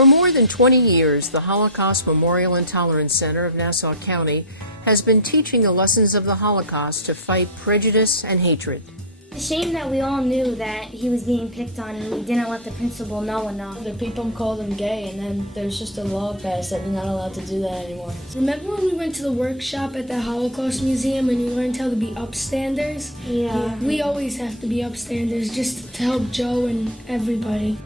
For more than 20 years, the Holocaust Memorial and Tolerance Center of Nassau County has been teaching the lessons of the Holocaust to fight prejudice and hatred. It's a shame that we all knew that he was being picked on and we didn't let the principal know enough. The people called him gay, and then there's just a law passed that you're not allowed to do that anymore. Remember when we went to the workshop at the Holocaust Museum and you learned how to be upstanders? Yeah. We always have to be upstanders just to help Joe and everybody.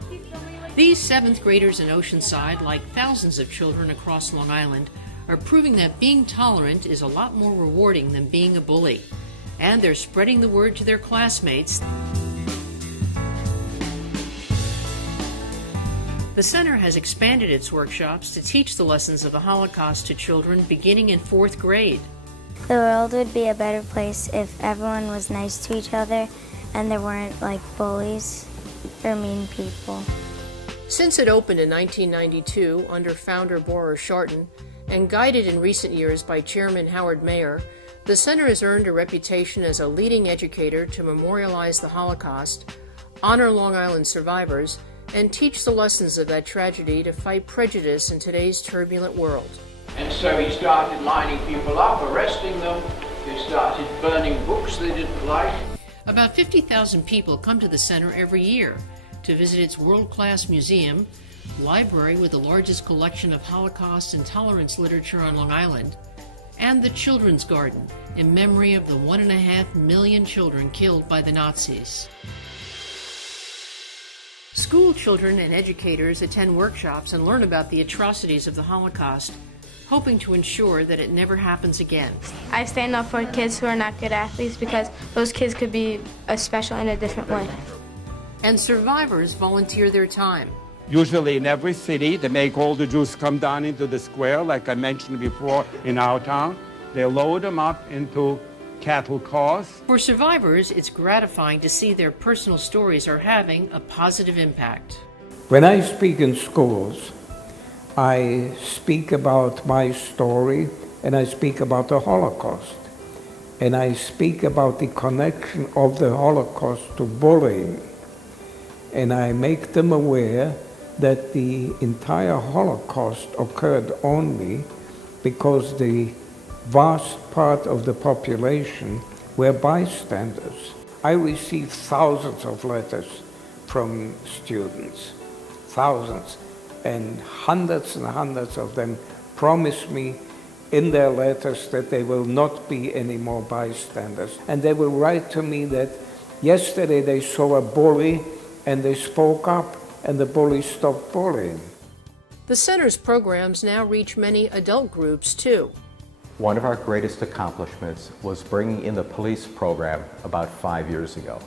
These 7th graders in Oceanside, like thousands of children across Long Island, are proving that being tolerant is a lot more rewarding than being a bully. And they're spreading the word to their classmates. The center has expanded its workshops to teach the lessons of the Holocaust to children beginning in 4th grade. The world would be a better place if everyone was nice to each other and there weren't like bullies or mean people. Since it opened in 1992 under founder Borer Sharton and guided in recent years by Chairman Howard Mayer, the center has earned a reputation as a leading educator to memorialize the Holocaust, honor Long Island survivors, and teach the lessons of that tragedy to fight prejudice in today's turbulent world. And so he started lining people up, arresting them. He started burning books they didn't like. About 50,000 people come to the center every year to visit its world-class museum, library with the largest collection of Holocaust and tolerance literature on Long Island, and the Children's Garden in memory of the 1.5 million children killed by the Nazis. School children and educators attend workshops and learn about the atrocities of the Holocaust, hoping to ensure that it never happens again. I stand up for kids who are not good athletes because those kids could be special in a different way. And survivors volunteer their time. Usually in every city, they make all the Jews come down into the square, like I mentioned before in our town. They load them up into cattle cars. For survivors, it's gratifying to see their personal stories are having a positive impact. When I speak in schools, I speak about my story and I speak about the Holocaust. And I speak about the connection of the Holocaust to bullying. And I make them aware that the entire Holocaust occurred only because the vast part of the population were bystanders. I received thousands of letters from students, thousands, and hundreds of them promised me in their letters that they will not be any more bystanders. And they will write to me that yesterday they saw a bully and they spoke up and the bully stopped bullying. The center's programs now reach many adult groups too. One of our greatest accomplishments was bringing in the police program about 5 years ago.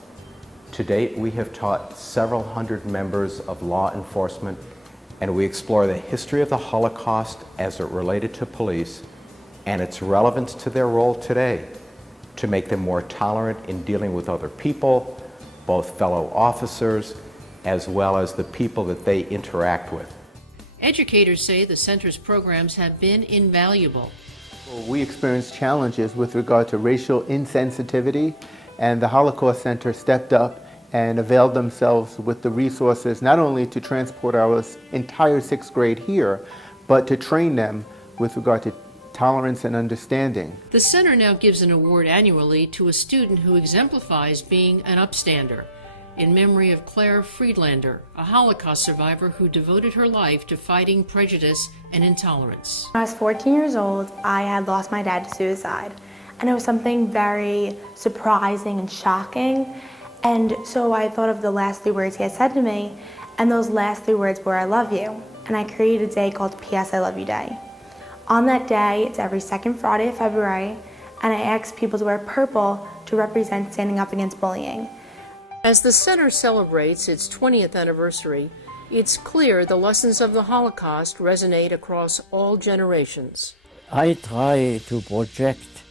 To date, we have taught several hundred members of law enforcement, and we explore the history of the Holocaust as it related to police and its relevance to their role today to make them more tolerant in dealing with other people, both fellow officers, as well as the people that they interact with. Educators say the center's programs have been invaluable. We experienced challenges with regard to racial insensitivity, and the Holocaust Center stepped up and availed themselves with the resources not only to transport our entire 6th grade here, but to train them with regard to tolerance and understanding. The center now gives an award annually to a student who exemplifies being an upstander, in memory of Claire Friedlander, a Holocaust survivor who devoted her life to fighting prejudice and intolerance. When I was 14 years old, I had lost my dad to suicide, and it was something very surprising and shocking. And so I thought of the last 3 words he had said to me, and those last 3 words were, "I love you." And I created a day called P.S. I Love You Day. On that day, it's every 2nd Friday of February, and I ask people to wear purple to represent standing up against bullying. As the center celebrates its 20th anniversary, it's clear the lessons of the Holocaust resonate across all generations. I try to project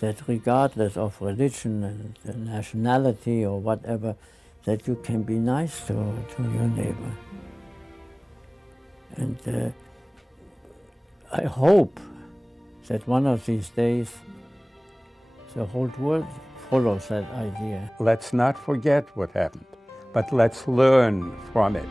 that regardless of religion and nationality or whatever, that you can be nice to your neighbor. And I hope that one of these days the whole world follows that idea. Let's not forget what happened, but let's learn from it.